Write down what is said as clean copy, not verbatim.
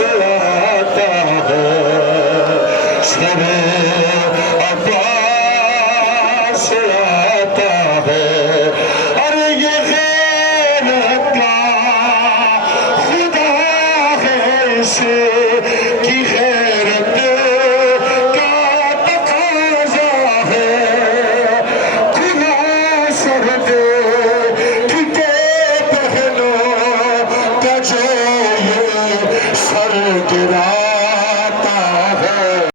से आता है सरे अब्बास से आता है अरे ये गैरत का खुदा है इसे की गैरत का तकाज़ा है खुदा सर दे ठिके पहनो का जो ये सर गिरा